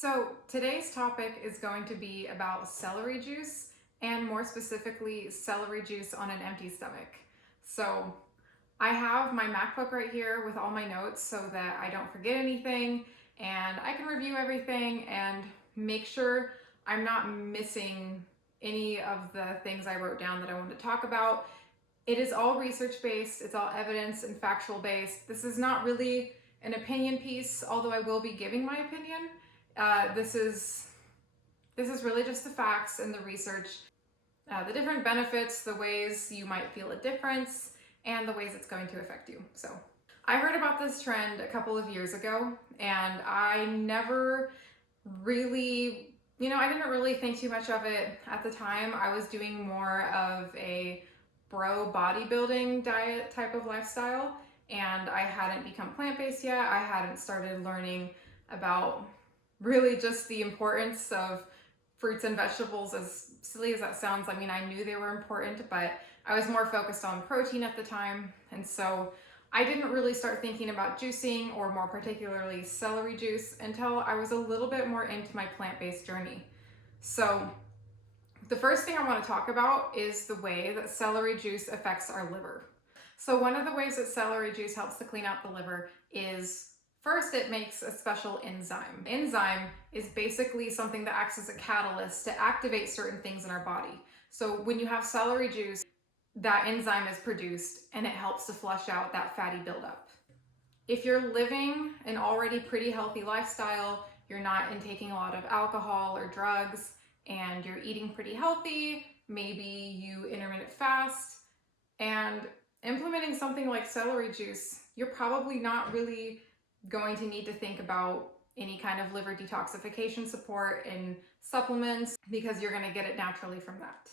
So today's topic is going to be about celery juice and more specifically celery juice on an empty stomach. So I have my MacBook right here with all my notes so that I don't forget anything and I can review everything and make sure I'm not missing any of the things I wrote down that I wanted to talk about. It is all research based, it's all evidence and factual based. This is not really an opinion piece, although I will be giving my opinion. This is really just the facts and the research, the different benefits, the ways you might feel a difference, and the ways it's going to affect you. So I heard about this trend a couple of years ago, and I never really, I didn't really think too much of it at the time. I was doing more of a bro bodybuilding diet type of lifestyle, and I hadn't become plant-based yet. I hadn't started learning about really just the importance of fruits and vegetables. As silly as that sounds, I mean, I knew they were important, but I was more focused on protein at the time. And so I didn't really start thinking about juicing, or more particularly celery juice, until I was a little bit more into my plant-based journey. So the first thing I want to talk about is the way that celery juice affects our liver. So one of the ways that celery juice helps to clean out the liver is, first, it makes a special enzyme. Enzyme is basically something that acts as a catalyst to activate certain things in our body. So when you have celery juice, that enzyme is produced and it helps to flush out that fatty buildup. If you're living an already pretty healthy lifestyle, you're not intaking a lot of alcohol or drugs, and you're eating pretty healthy, maybe you intermittent fast, and implementing something like celery juice, you're probably not really going to need to think about any kind of liver detoxification support and supplements, because you're going to get it naturally from that.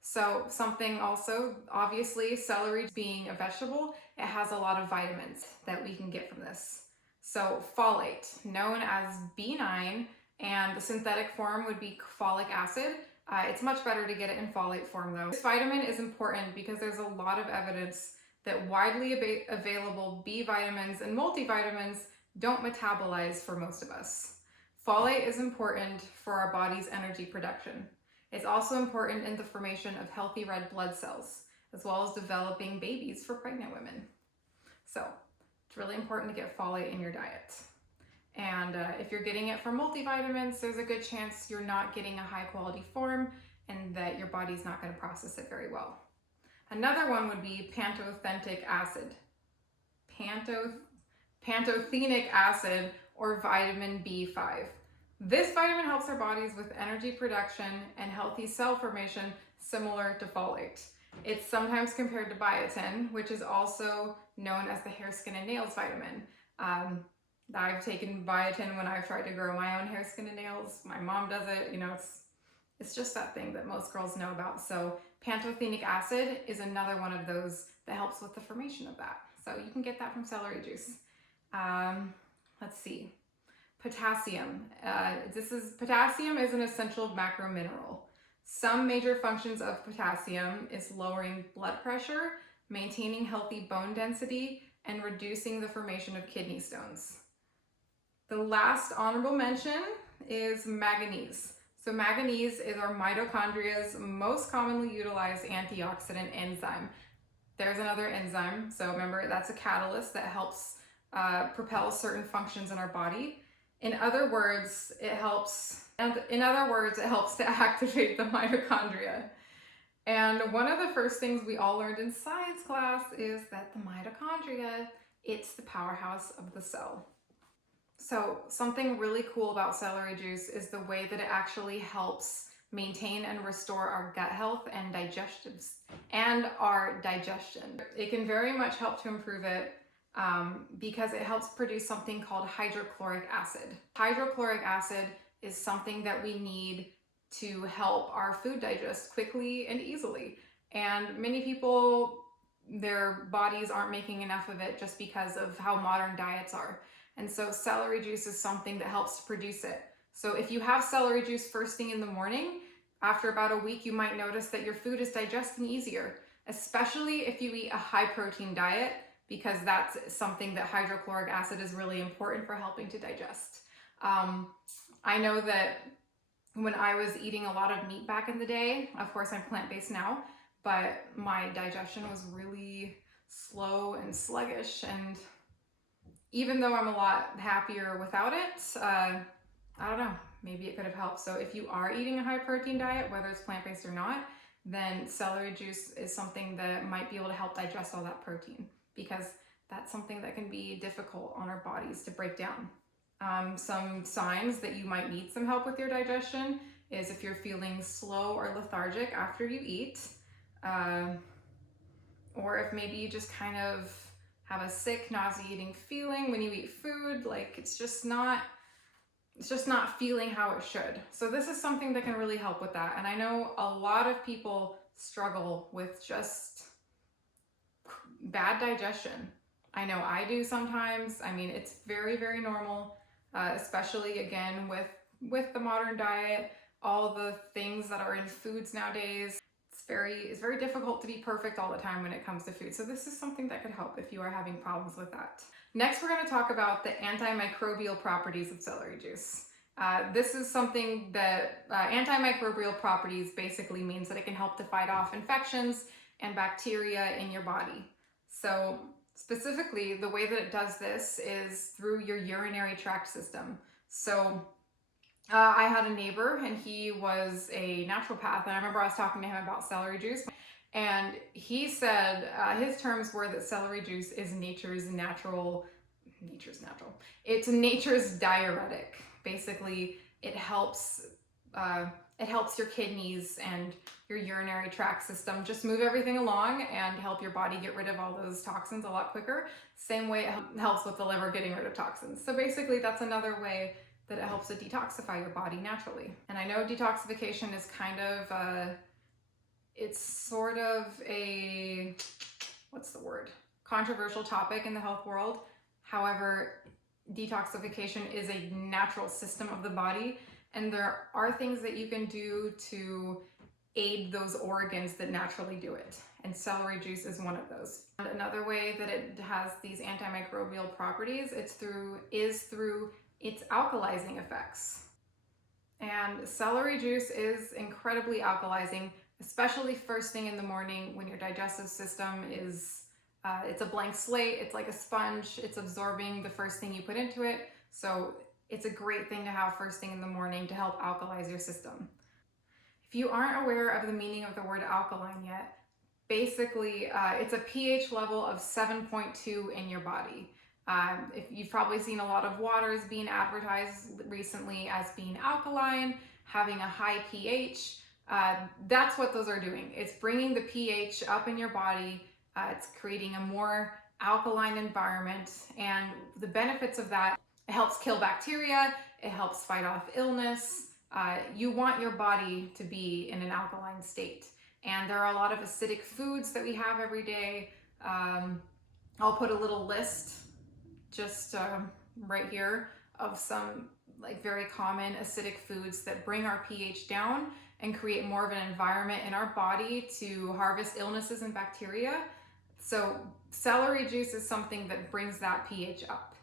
So something also, obviously, celery being a vegetable, it has a lot of vitamins that we can get from this. So folate, known as B9, and the synthetic form would be folic acid. It's much better to get it in folate form though. This vitamin is important because there's a lot of evidence that widely available B vitamins and multivitamins don't metabolize for most of us. Folate is important for our body's energy production. It's also important in the formation of healthy red blood cells, as well as developing babies for pregnant women. So it's really important to get folate in your diet. And if you're getting it from multivitamins, there's a good chance you're not getting a high quality form and that your body's not going to process it very well. Another one would be pantothenic acid. Pantothenic acid, or vitamin B5. This vitamin helps our bodies with energy production and healthy cell formation, similar to folate. It's sometimes compared to biotin, which is also known as the hair, skin, and nails vitamin. I've taken biotin when I've tried to grow my own hair, skin, and nails. My mom does it. It's just that thing that most girls know about. So pantothenic acid is another one of those that helps with the formation of that. So you can get that from celery juice. Let's see. Potassium. Potassium is an essential macro mineral. Some major functions of potassium is lowering blood pressure, maintaining healthy bone density, and reducing the formation of kidney stones. The last honorable mention is manganese. So manganese is our mitochondria's most commonly utilized antioxidant enzyme. There's another enzyme. So remember, that's a catalyst that helps propel certain functions in our body. In other words, it helps to activate the mitochondria. And one of the first things we all learned in science class is that the mitochondria, it's the powerhouse of the cell. So something really cool about celery juice is the way that it actually helps maintain and restore our gut health and our digestion. It can very much help to improve it because it helps produce something called hydrochloric acid. Hydrochloric acid is something that we need to help our food digest quickly and easily. And many people, their bodies aren't making enough of it just because of how modern diets are. And so celery juice is something that helps to produce it. So if you have celery juice first thing in the morning, after about a week, you might notice that your food is digesting easier, especially if you eat a high protein diet, because that's something that hydrochloric acid is really important for helping to digest. I know that when I was eating a lot of meat back in the day, of course I'm plant-based now, but my digestion was really slow and sluggish, and even though I'm a lot happier without it, I don't know, maybe it could have helped. So if you are eating a high protein diet, whether it's plant-based or not, then celery juice is something that might be able to help digest all that protein, because that's something that can be difficult on our bodies to break down. Some signs that you might need some help with your digestion is if you're feeling slow or lethargic after you eat, or if maybe you just kind of have a sick, nauseating feeling when you eat food, like it's just not feeling how it should. So this is something that can really help with that. And I know a lot of people struggle with just bad digestion. I know I do sometimes. I mean, it's very, very normal, especially again with the modern diet, all the things that are in foods nowadays. It's very difficult to be perfect all the time when it comes to food. So this is something that could help if you are having problems with that. Next, we're going to talk about the antimicrobial properties of celery juice. This is something that antimicrobial properties basically means that it can help to fight off infections and bacteria in your body. So specifically, the way that it does this is through your urinary tract system. So I had a neighbor and he was a naturopath, and I remember I was talking to him about celery juice, and he said his terms were that celery juice is nature's natural, it's nature's diuretic. Basically, it helps your kidneys and your urinary tract system just move everything along and help your body get rid of all those toxins a lot quicker. Same way it helps with the liver getting rid of toxins. So basically, that's another way that it helps to detoxify your body naturally. And I know detoxification is kind of, it's sort of a, what's the word? Controversial topic in the health world. However, detoxification is a natural system of the body, and there are things that you can do to aid those organs that naturally do it. And celery juice is one of those. And another way that it has these antimicrobial properties, is through its alkalizing effects. And celery juice is incredibly alkalizing, especially first thing in the morning when your digestive system is, it's a blank slate, it's like a sponge, it's absorbing the first thing you put into it. So it's a great thing to have first thing in the morning to help alkalize your system. If you aren't aware of the meaning of the word alkaline yet, basically it's a pH level of 7.2 in your body. If you've probably seen a lot of waters being advertised recently as being alkaline, having a high pH, that's what those are doing. It's bringing the pH up in your body. It's creating a more alkaline environment, and the benefits of that, it helps kill bacteria, it helps fight off illness. You want your body to be in an alkaline state, and there are a lot of acidic foods that we have every day. I'll put a little list just right here of some like very common acidic foods that bring our pH down and create more of an environment in our body to harvest illnesses and bacteria. So celery juice is something that brings that pH up.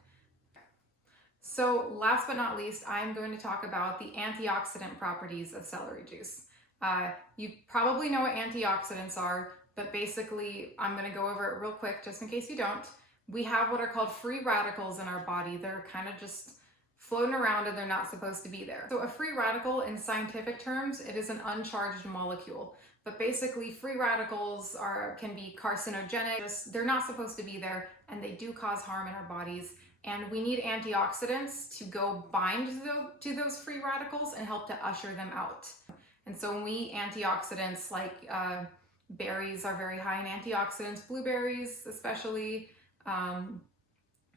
So last but not least, I'm going to talk about the antioxidant properties of celery juice. You probably know what antioxidants are, but basically I'm going to go over it real quick just in case you don't. We have what are called free radicals in our body. They're kind of just floating around and they're not supposed to be there. So a free radical, in scientific terms, it is an uncharged molecule. But basically free radicals can be carcinogenic. They're not supposed to be there, and they do cause harm in our bodies. And we need antioxidants to go bind to those free radicals and help to usher them out. And so when we eat antioxidants, like berries are very high in antioxidants, blueberries especially,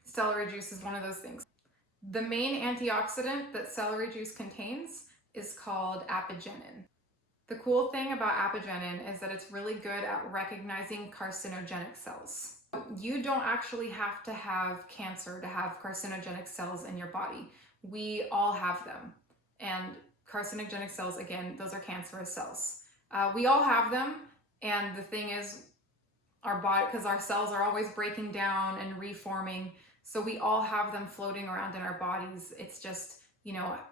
celery juice is one of those things. The main antioxidant that celery juice contains is called apigenin. The cool thing about apigenin is that it's really good at recognizing carcinogenic cells. You don't actually have to have cancer to have carcinogenic cells in your body. We all have them. And carcinogenic cells, again, those are cancerous cells. We all have them, and the thing is, our body, because our cells are always breaking down and reforming, so we all have them floating around in our bodies. It's just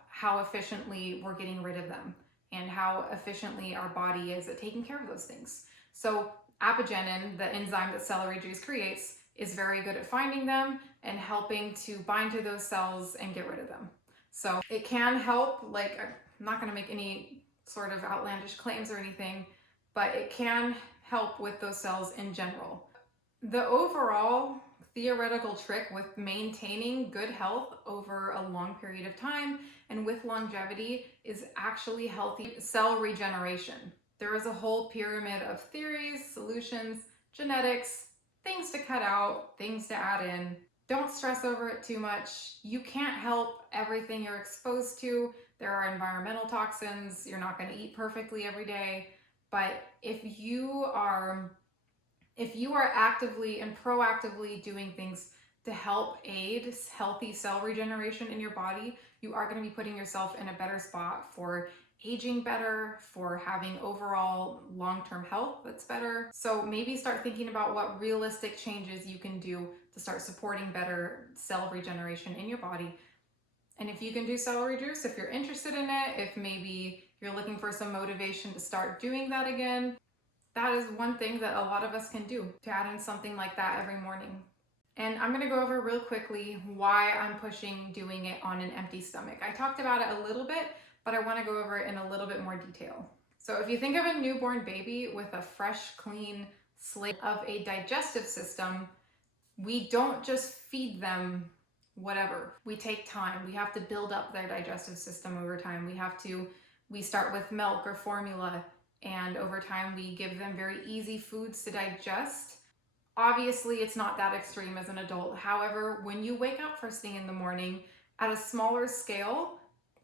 how efficiently we're getting rid of them and how efficiently our body is at taking care of those things. So apigenin, the enzyme that celery juice creates, is very good at finding them and helping to bind to those cells and get rid of them. So it can help, like, I'm not going to make any sort of outlandish claims or anything, but it can help with those cells in general. The overall theoretical trick with maintaining good health over a long period of time and with longevity is actually healthy cell regeneration. There is a whole pyramid of theories, solutions, genetics, things to cut out, things to add in. Don't stress over it too much. You can't help everything you're exposed to. There are environmental toxins. You're not going to eat perfectly every day. But if you are actively and proactively doing things to help aid healthy cell regeneration in your body, you are going to be putting yourself in a better spot for aging better, for having overall long-term health that's better. So maybe start thinking about what realistic changes you can do to start supporting better cell regeneration in your body. And if you can do celery juice, if you're interested in it, if maybe you're looking for some motivation to start doing that again, that is one thing that a lot of us can do, to add in something like that every morning. And I'm going to go over real quickly why I'm pushing doing it on an empty stomach. I talked about it a little bit, but I want to go over it in a little bit more detail. So if you think of a newborn baby with a fresh, clean slate of a digestive system, we don't just feed them whatever. We take time. We have to build up their digestive system over time. We start with milk or formula, and over time we give them very easy foods to digest. Obviously, it's not that extreme as an adult. However, when you wake up first thing in the morning, at a smaller scale,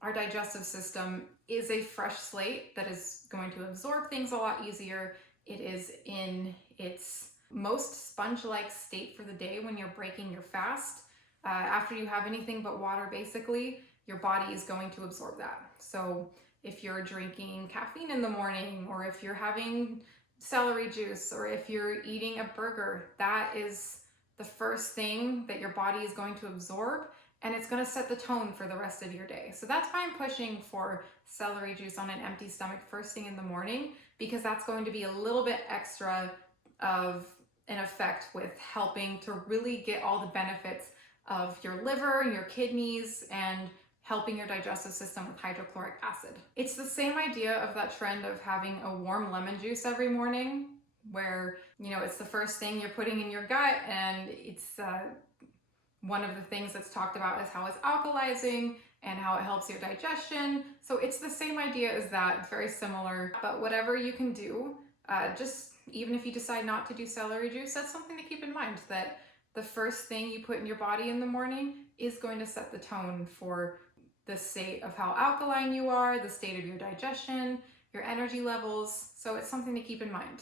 our digestive system is a fresh slate that is going to absorb things a lot easier. It is in its most sponge-like state for the day when you're breaking your fast. After you have anything but water, basically, your body is going to absorb that. So if you're drinking caffeine in the morning, or if you're having celery juice, or if you're eating a burger, that is the first thing that your body is going to absorb, and it's going to set the tone for the rest of your day. So that's why I'm pushing for celery juice on an empty stomach first thing in the morning, because that's going to be a little bit extra of an effect with helping to really get all the benefits of your liver and your kidneys and helping your digestive system with hydrochloric acid. It's the same idea of that trend of having a warm lemon juice every morning, where, it's the first thing you're putting in your gut, and it's one of the things that's talked about is how it's alkalizing and how it helps your digestion. So it's the same idea as that. It's very similar, but whatever you can do, just even if you decide not to do celery juice, that's something to keep in mind, that the first thing you put in your body in the morning is going to set the tone for the state of how alkaline you are, the state of your digestion, your energy levels. So it's something to keep in mind.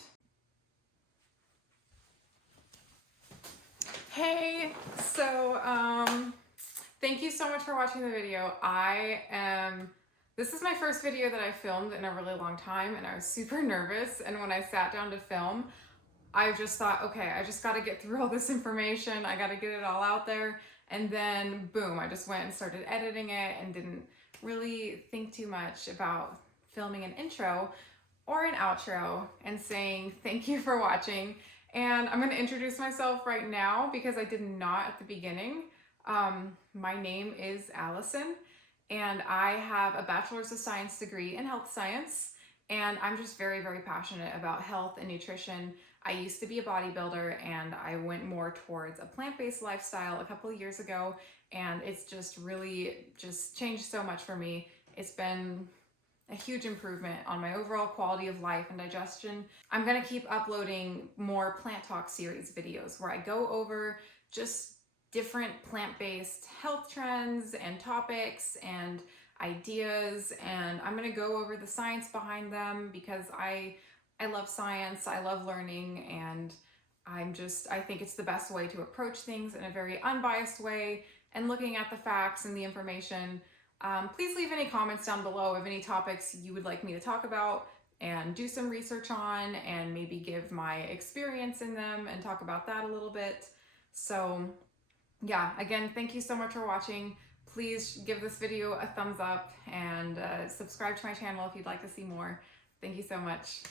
Hey, so thank you so much for watching the video. This is my first video that I filmed in a really long time, and I was super nervous. And when I sat down to film, I just thought, okay, I just got to get through all this information. I got to get it all out there. And then boom, I just went and started editing it and didn't really think too much about filming an intro or an outro and saying thank you for watching. And I'm going to introduce myself right now because I did not at the beginning. My name is Allison, and I have a Bachelor's of Science degree in health science, and I'm just very, very passionate about health and nutrition. I used to be a bodybuilder, and I went more towards a plant-based lifestyle a couple of years ago, and it's just really just changed so much for me. It's been a huge improvement on my overall quality of life and digestion. I'm gonna keep uploading more Plant Talk series videos where I go over just different plant-based health trends and topics and ideas, and I'm gonna go over the science behind them because I love science, I love learning, and I think it's the best way to approach things in a very unbiased way and looking at the facts and the information. Please leave any comments down below of any topics you would like me to talk about and do some research on, and maybe give my experience in them and talk about that a little bit. So yeah, again, thank you so much for watching. Please give this video a thumbs up and subscribe to my channel if you'd like to see more. Thank you so much.